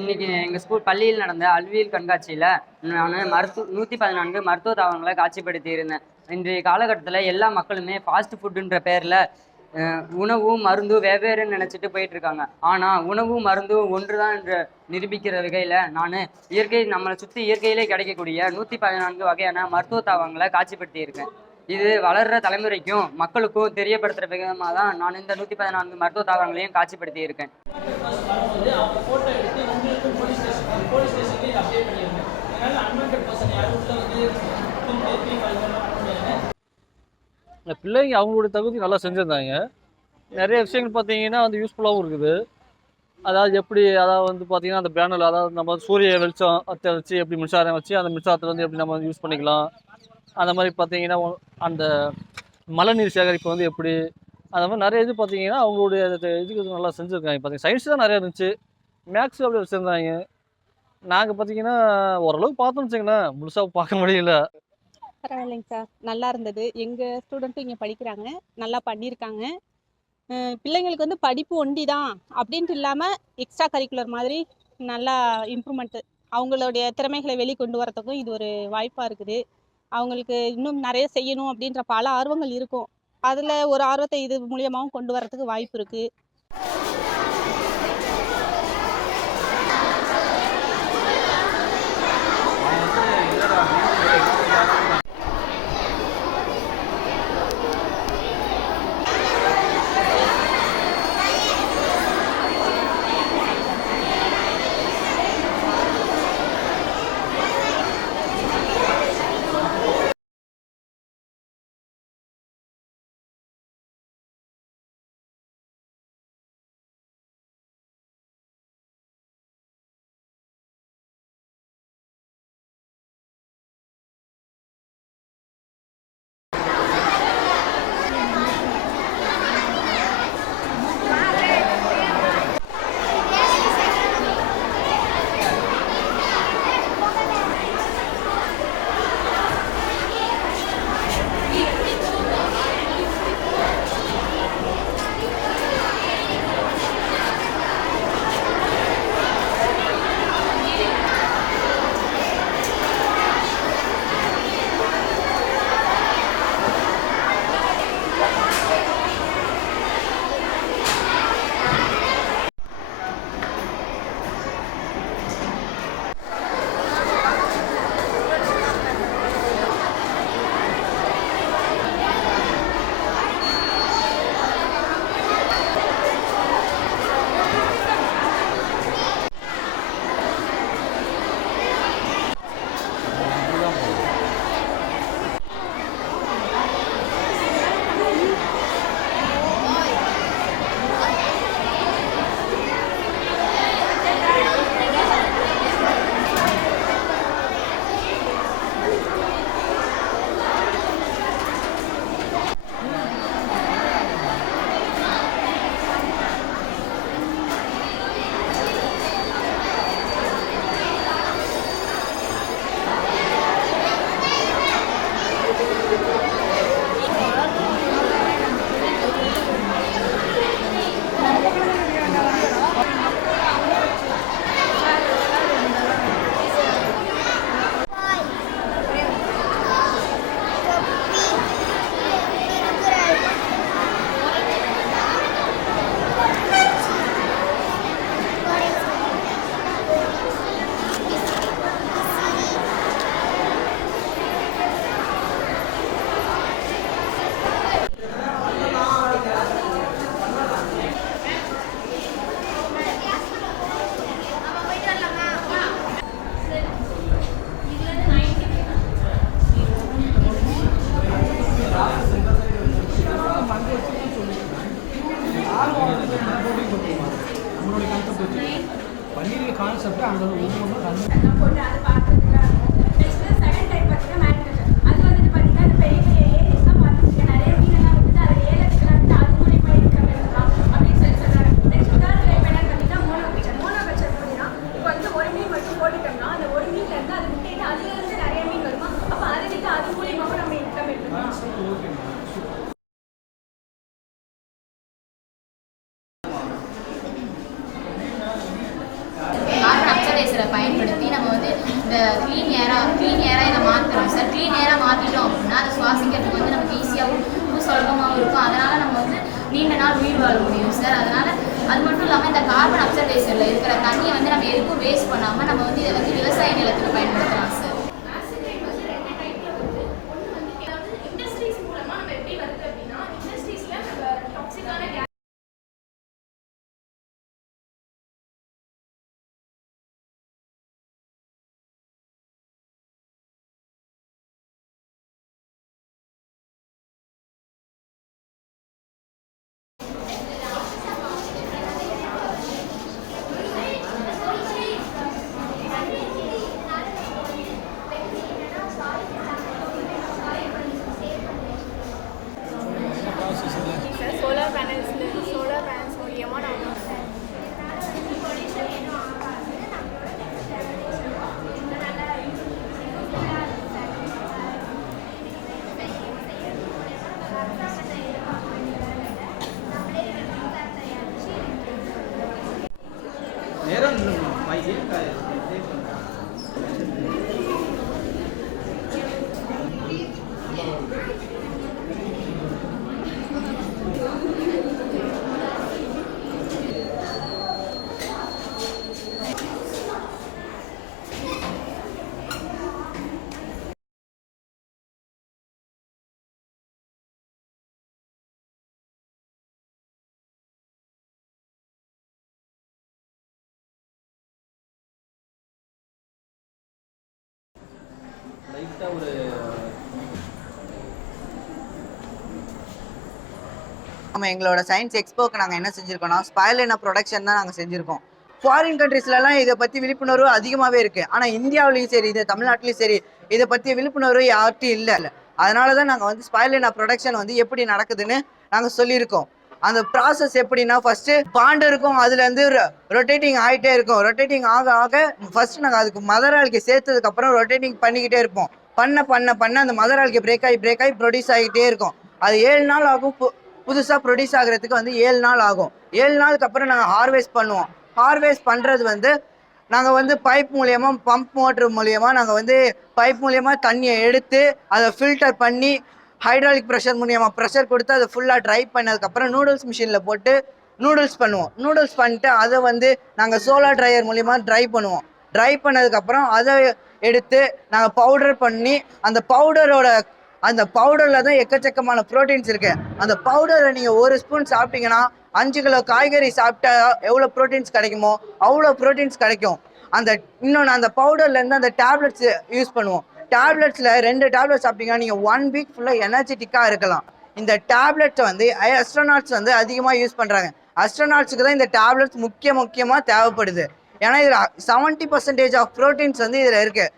இன்னைக்கு எங்கள் ஸ்கூல் பள்ளியில் நடந்த அறிவியல் கண்காட்சியில் நான் 114 மருத்துவ தாவரங்களை காட்சிப்படுத்தி இருந்தேன். இன்றைய காலகட்டத்தில் எல்லா மக்களுமே ஃபாஸ்ட் ஃபுட்டுன்ற பேரில் உணவும் மருந்தும் வெவ்வேறுன்னு நினச்சிட்டு போயிட்டு இருக்காங்க. ஆனால் உணவும் மருந்தும் ஒன்று தான் என்று நிரூபிக்கிற வகையில் நான் நம்மளை சுற்றி இயற்கையிலே கிடைக்கக்கூடிய 114 வகையான மருத்துவ தாவரங்களை காட்சிப்படுத்தி இருக்கேன். இது வளர்கிற தலைமுறைக்கும் மக்களுக்கும் தெரியப்படுத்துகிற விதமாக தான் நான் இந்த 114 மருத்துவ தாவரங்களையும் காட்சிப்படுத்தி இருக்கேன். பிள்ளைங்க அவங்களுடைய தகுதி நல்லா செஞ்சுருந்தாங்க. நிறைய விஷயங்கள் பார்த்தீங்கன்னா யூஸ்ஃபுல்லாகவும் இருக்குது. அதாவது பார்த்தீங்கன்னா அந்த பேனல், அதாவது நம்ம சூரிய வெளிச்சத்தை வச்சு எப்படி மின்சாரம் வச்சு அந்த மின்சாரத்தை எப்படி நம்ம யூஸ் பண்ணிக்கலாம். அந்த மாதிரி பார்த்தீங்கன்னா அந்த மழைநீர் சேகரிப்பு எப்படி, அந்த மாதிரி நிறைய இது பார்த்தீங்கன்னா அவங்களுடைய இதுக்கு நல்லா செஞ்சுருக்காங்க. பார்த்தீங்கன்னா சயின்ஸ் தான் நிறையா இருந்துச்சு, மேக்ஸ் அப்படி வச்சுருந்தாங்க. நாங்கள் பார்த்தீங்கன்னா ஓரளவுக்கு பார்த்தோம்னு வச்சுங்களேன், முழுசாக பார்க்க முடியல. பரவாயில்லைங்க சார், நல்லா இருந்தது. எங்கள் ஸ்டூடெண்ட்டும் இங்கே படிக்கிறாங்க, நல்லா பண்ணியிருக்காங்க. பிள்ளைங்களுக்கு படிப்பு ஒண்டி தான் அப்படின்ட்டு இல்லாமல் எக்ஸ்ட்ரா கரிக்குலர் மாதிரி நல்லா இம்ப்ரூவ்மெண்ட்டு, அவங்களுடைய திறமைகளை வெளிக்கொண்டு வரத்துக்கும் இது ஒரு வாய்ப்பாக இருக்குது. அவங்களுக்கு இன்னும் நிறைய செய்யணும் அப்படின்ற பல ஆர்வங்கள் இருக்கும். அதில் ஒரு ஆர்வத்தை இது மூலியமாகவும் கொண்டு வரத்துக்கு வாய்ப்பு இருக்குது. பன்னீர் கான்செப்ட் அங்கே ஒவ்வொன்றும் இந்த க்ளீன் ஏராக இதை மாற்றுறோம் சார். க்ளீன் ஏராக மாற்றிட்டோம் அப்படின்னா அதை சுவாசிக்கிறதுக்கு வந்து நமக்கு ஈஸியாகவும் ரொம்ப சுலபமாகவும் இருக்கும். அதனால் நம்ம வந்து நீண்ட நாள் உயிர் வாழ முடியும் சார். அதனால் அது மட்டும் இல்லாமல் இந்த கார்பன் அப்சர்வேஷனில் இருக்கிற தண்ணியை வந்து நம்ம எதுக்கும் வேஸ்ட் பண்ணாமல் நம்ம வந்து இதை வந்து விவசாய நிலத்துக்கு பயன்படுத்தலாம் சார். சோலார் பேனல்ஸ் மூலியமாக நம்ம நேரம் பையன் லைட்டாக ஒரு நம்ம எங்களோட சயின்ஸ் எக்ஸ்போக்கு நாங்கள் என்ன செஞ்சுருக்கோம்னா ஸ்பைரலினா ப்ரொடக்ஷன் தான் நாங்கள் செஞ்சுருக்கோம். ஃபாரின் கண்ட்ரீஸ்லலாம் இதை பற்றி விழிப்புணர்வு அதிகமாகவே இருக்குது. ஆனால் இந்தியாவிலையும் சரி இது தமிழ்நாட்டிலையும் சரி இதை பற்றி விழிப்புணர்வு யார்ட்டும் இல்லை. அதனால தான் நாங்கள் வந்து ஸ்பைரலினா ப்ரொடக்ஷன் வந்து எப்படி நடக்குதுன்னு நாங்கள் சொல்லியிருக்கோம். அந்த ப்ராசஸ் எப்படின்னா ஃபஸ்ட்டு பாண்டு இருக்கும், அதுலேருந்து ரொட்டேட்டிங் ஆகிட்டே இருக்கும். ரொட்டேட்டிங் ஆக ஆக ஃபஸ்ட்டு நாங்கள் அதுக்கு மதர் ஆல்கே சேர்த்ததுக்கப்புறம் ரொட்டேட்டிங் பண்ணிக்கிட்டே இருப்போம். பண்ண அந்த மதர் ஆல்கே பிரேக் ஆகி ப்ரொடியூஸ் ஆகிட்டே இருக்கும். அது 7 நாள் ஆகும். புதுசாக ப்ரொடியூஸ் ஆகிறதுக்கு வந்து 7 நாள் ஆகும். 7 நாளுக்கு அப்புறம் நாங்கள் ஹார்வெஸ்ட் பண்ணுவோம். ஹார்வெஸ்ட் பண்ணுறது வந்து நாங்கள் வந்து பைப் மூலியமாக பம்ப் மோட்ரு மூலியமாக நாங்கள் வந்து பைப் மூலியமாக தண்ணியை எடுத்து அதை ஃபில்டர் பண்ணி ஹைட்ராலிக் ப்ரெஷர் மூலியமாக ப்ரெஷர் கொடுத்து அதை ஃபுல்லாக ட்ரை பண்ணதுக்கப்புறம் நூடுல்ஸ் மிஷினில் போட்டு நூடுல்ஸ் பண்ணுவோம். நூடுல்ஸ் பண்ணிட்டு அதை வந்து நாங்கள் சோலார் ட்ரையர் மூலிமா ட்ரை பண்ணுவோம். ட்ரை பண்ணதுக்கப்புறம் அதை எடுத்து நாங்கள் பவுடர் பண்ணி அந்த பவுடரில் தான் எக்கச்சக்கமான ப்ரோட்டீன்ஸ் இருக்குது. அந்த பவுடரை நீங்கள் 1 ஸ்பூன் சாப்பிட்டீங்கன்னா 5 கிலோ காய்கறி சாப்பிட்டா எவ்வளோ ப்ரோட்டீன்ஸ் கிடைக்குமோ அவ்வளோ ப்ரோட்டீன்ஸ் கிடைக்கும். இன்னொன்று அந்த பவுடர்லேருந்து அந்த டேப்லெட்ஸ் யூஸ் பண்ணுவோம். டேப்லெட்ஸில் 2 டேப்லெட் சாப்பிட்டீங்கன்னா நீங்கள் 1 வீக் ஃபுல்லாக எனர்ஜெட்டிக்காக இருக்கலாம். இந்த டேப்லெட்ஸ் வந்து அஸ்ட்ரோநாட்ஸ் வந்து அதிகமாக யூஸ் பண்ணுறாங்க. அஸ்ட்ரோநாட்ஸுக்கு தான் இந்த டேப்லெட்ஸ் முக்கியமாக தேவைப்படுது. ஏன்னா இதில் 70% ஆஃப் ப்ரோட்டீன்ஸ் வந்து இதில் இருக்குது.